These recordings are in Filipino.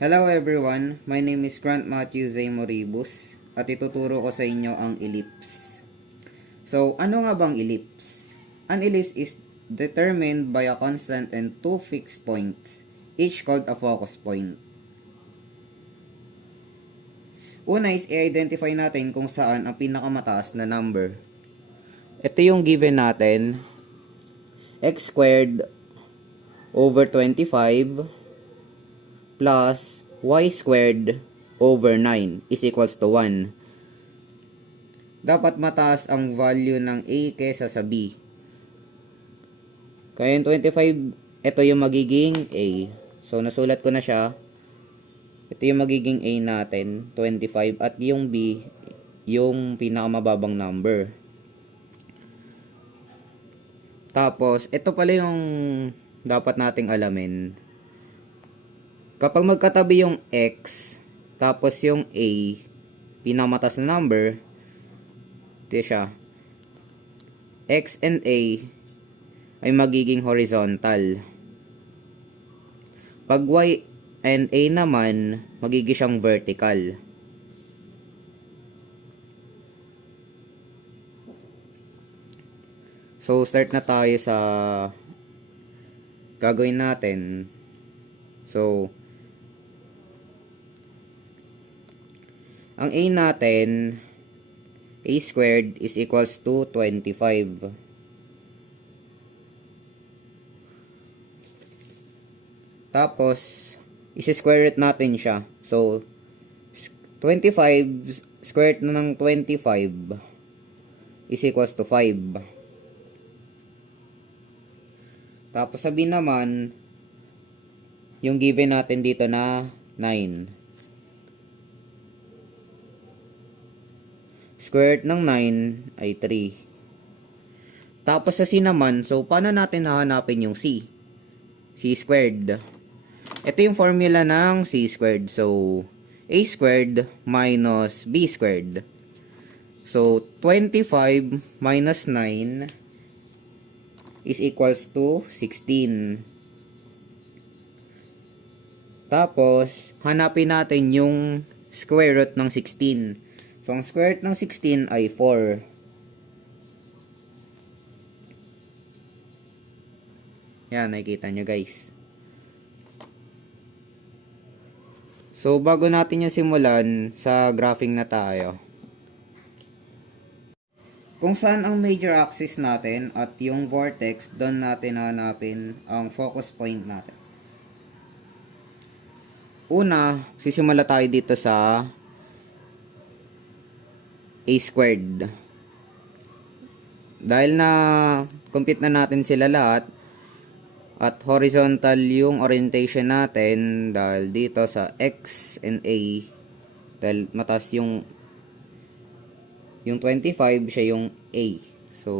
Hello everyone, my name is Grant Matthew Zay Moribus at ituturo ko sa inyo ang ellipse. So, ano nga bang ellipse? An ellipse is determined by a constant and two fixed points, each called a focus point. Una is i-identify natin kung saan ang pinakamataas na number. Ito yung given natin, x squared over 25 plus y squared over 9 is equals to 1. Dapat mataas ang value ng a kesa sa b. Kaya yung 25, ito yung magiging a. So, nasulat ko na siya. Ito yung magiging a natin, 25. At yung b, yung pinakamababang number. Tapos, ito pala yung dapat nating alamin. Kapag magkatabi yung x, tapos yung a, pinakamatas na number, ito siya. X and a ay magiging horizontal. Pag y and a naman, magiging siyang vertical. So, start na tayo sa gagawin natin. So, ang a natin, a squared is equals to 25. Tapos, isi-square root natin siya. So, 25, square root na ng 25 is equals to 5. Tapos, sabihin naman, yung given natin dito na 9. Square root ng 9 ay 3. Tapos sa c naman, so paano natin hahanapin yung c? C squared. Ito yung formula ng c squared. So, a squared minus b squared. So, 25 minus 9 is equals to 16. Tapos, hanapin natin yung square root ng 16. So, ang square root ng 16 ay 4. Yan, nakikita nyo guys. So, bago natin yung simulan, sa graphing na tayo. Kung saan ang major axis natin at yung vortex, doon natin hanapin ang focus point natin. Una, sisimula tayo dito sa a squared. Dahil na compute na natin sila lahat at horizontal yung orientation natin dahil dito sa x and a, dahil mataas yung 25 siya yung a. So,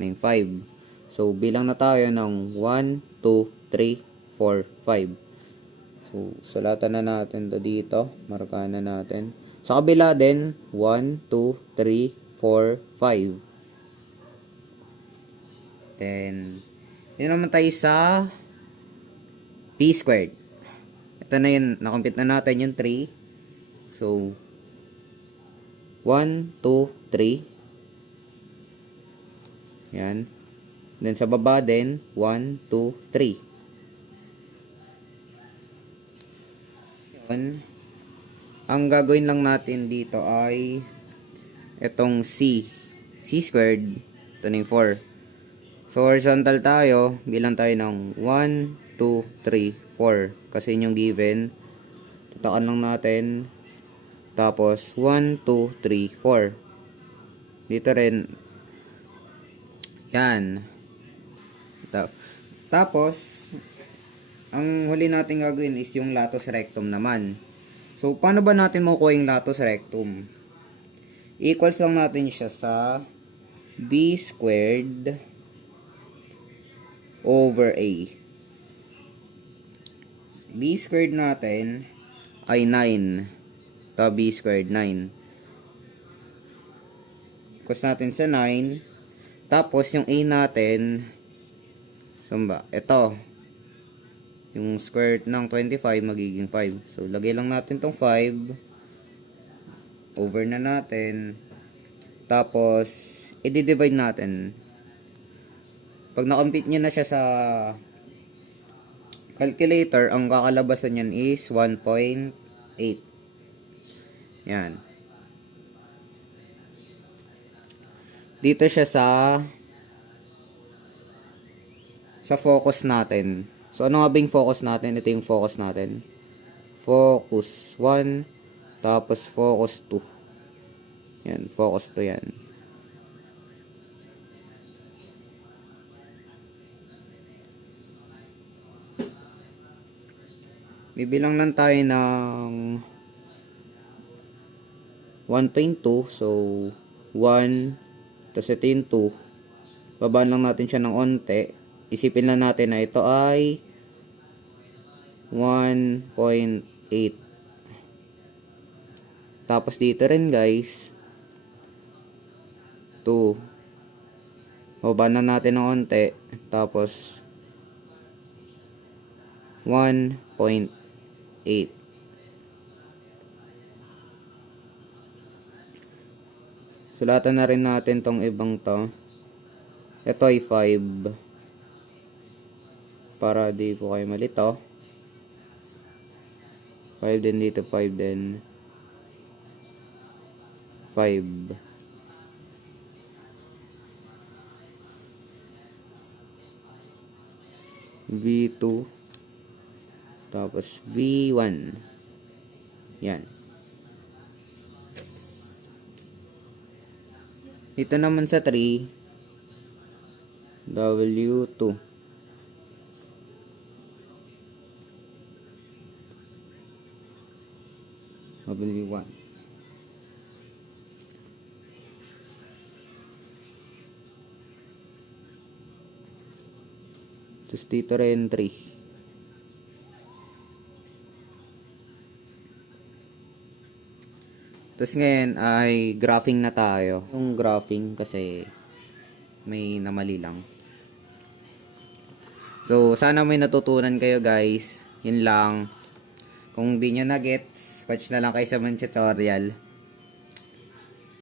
may 5. So, bilang na tayo ng 1, 2, 3, 4, 5. So, sulatan na natin dito. Markahan na natin. Sa kabila din, 1, 2, 3, 4, 5. Then, yun naman tayo sa p squared. Ito na yun, nakompute na natin yung 3. So, 1, 2, 3. Yan. Then, sa baba din, 1, 2, 3. Yun. Ang gagawin lang natin dito ay itong c squared, ito na yung 4. So, horizontal tayo, bilang tayo ng 1, 2, 3, 4. Kasi yun yung given. Tutakan lang natin. Tapos, 1, 2, 3, 4. Dito rin. Yan. Tapos, ang huli natin gagawin is yung latus rectum naman. So, paano ba natin makukuha yung latus rectum? Equals lang natin siya sa b squared over a. B squared natin ay 9. Ta b squared 9. Equals natin sa 9. Tapos, yung a natin, saan ba? Ito. Yung square root ng 25 magiging 5. So, lagay lang natin tong 5. Over na natin. Tapos, i-divide natin. Pag na-compute nyo na siya sa calculator, ang kakalabasan yan is 1.8. Yan. Dito siya sa focus natin. So, ano nga ba yung focus natin? Ito yung focus natin. Focus 1, tapos focus 2. Yan, focus 2 yan. Bibilang lang tayo ng 1.2. So, 1, tapos ito yung 2. Babaan lang natin siya ng onte. Isipin lang natin na ito ay 1.8. Tapos dito rin guys, 2. Babaan na natin ng onte. Tapos 1.8. Sulatan na rin natin tong ibang to. Ito ay 5. Para di po kayo malito. 5 din dito, 5 din. 5. V2. Tapos V1. Yan. Ito naman sa 3. W2. W1. Tapos dito rin 3. Tapos ngayon ay graphing na tayo. Yung graphing kasi may namali lang. So, sana may natutunan kayo guys. Yun lang. Kung di nyo na gets, watch na lang kayo sa mga tutorial.